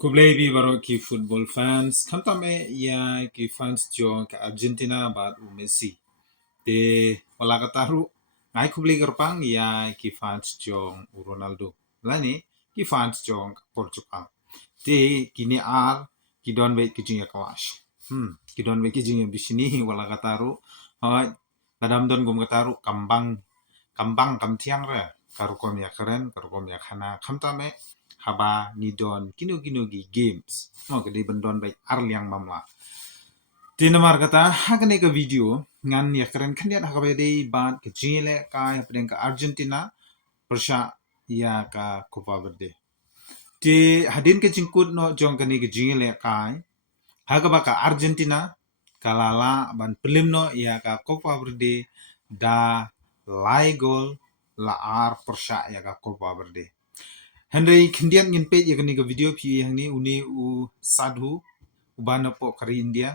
Kublai baro ki football fans kamtame ya ki fans jo ka Argentina bat u Messi. De wala kataru ngai kublai gerpang ya ki fans jo u Ronaldo. Lani ki fans jo Portugal. De kini ki don wait ki jinga kawash. Ki don wait ki jinga bisini wala kataru. Kadam don gum kataru kambang kamtiang re karukom ya keren karukom ya khana kamtame haba nidon kino gi games no gede bendon baik arliang mamla tinamar kata hakane ka video ngan ya keren khandiat hakabe dei bat ke jile ka ya pedeng ka Argentina persya ya ka Copa Verde ti hadin ke jingkut no jong kani ke jile kai hakaba ka Argentina kalala ban pelim no ya ka Copa Verde da lai gol la ar persya ya ka Copa Verde Henry kindian ngin pe ya kani ka video pi yang ni uni u sadhu ubana po kari India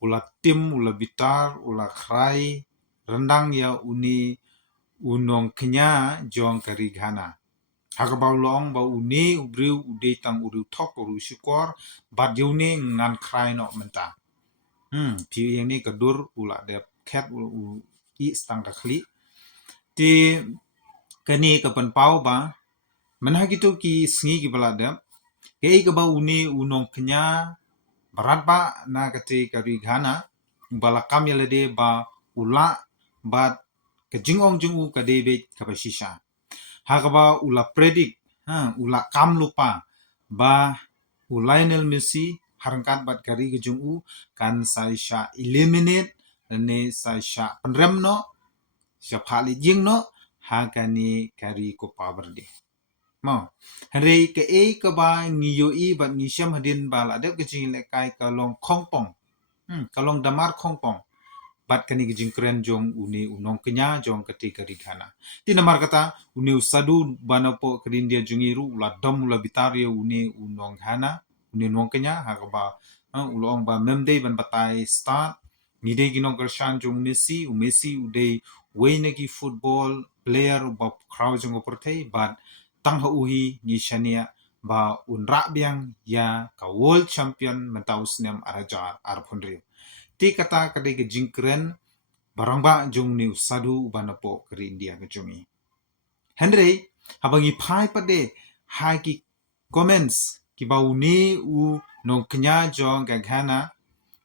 ula tim ula bitar ula krai rendang ya uni unong kenya jong kari Ghana hakabau long ba uni ubriu ude tang uru tok uru syukor bat uni ngan krai no menta pi yang ni kedur ula de cat u i stang ka khli ti kani ka penpau ba Manha gitu ki sengi ki baladap kei ka ba uni unong kenya barat ba na kate kari Ghana balakam ya lede ba ula bat kejingong jungu ka debet ka basisha hakaba ula predict ula kam lupa ba Lionel Messi harangkat bat kari kejungu kan saisha eliminate ne saisha penrem no siapa jing no hakani kari Copa Verde Mau, hari ke ke ba ngiyo bat ngisyam hadin bal ada kecing lekai kalong kongpong. Kalong damar kongpong. Bat kani kejing keren jong uni unong kenya jong ketika di Ghana. Di namar kata uni usadu banapo kerindia jungiru ula dom ula bitaria uni unong Ghana, uni unong kenya hakaba ulong ba memdei ban batai start ngide ginong kershan jong Messi udei wainegi football player ba crowd jong opertei bat tang uhi ni shania ba unra biang ya ka world champion mentaus nem arajar arphunri ti kata kade ke jingkren barangba jong ni usadu banapo kri India ke jongi Henry habangi phai pade hai ki comments ki ba uni u nong kenya jong ka Ghana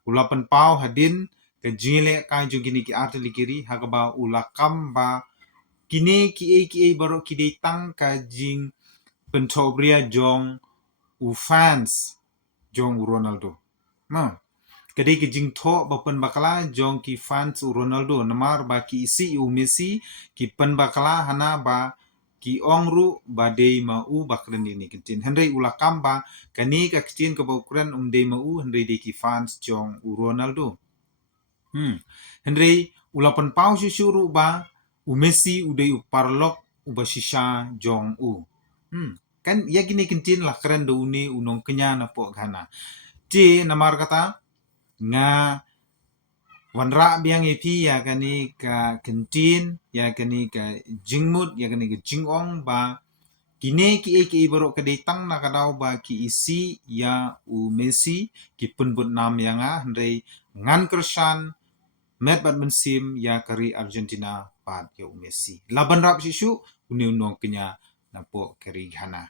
ulapan pau hadin ke jile ka jogini ki artili kiri hakaba ulakam ba kini ki baro ki tang ka jing pentobria jong u fans jong Ronaldo kede ki jing tho bapen bakala jong ki fans u Ronaldo namar ba ki isi u Messi ki pen bakala hana ba ki ongru ba dei ma u bakren ini kitin Henry ulakam ba kani ka kitin ka bakren dei ma u Henry de ki fans jong u Ronaldo Henry ulapan pau syuru ba u Messi udei u parlok u basisha jong u kan ya gini kintin lah keren do uni unong kenya na po Ghana ti namar kata nga wanra biang epi ya kani ka kintin ya kani ka jingmut ya kani ka jingong ba kine ki baro ka tang na kadau ba ki isi ya u Messi ki punbut nam yanga Henry ngan kershan met bat mensim ya kari Argentina pat ya u Messi laban rap sisu uni unong kenya na po kari Ghana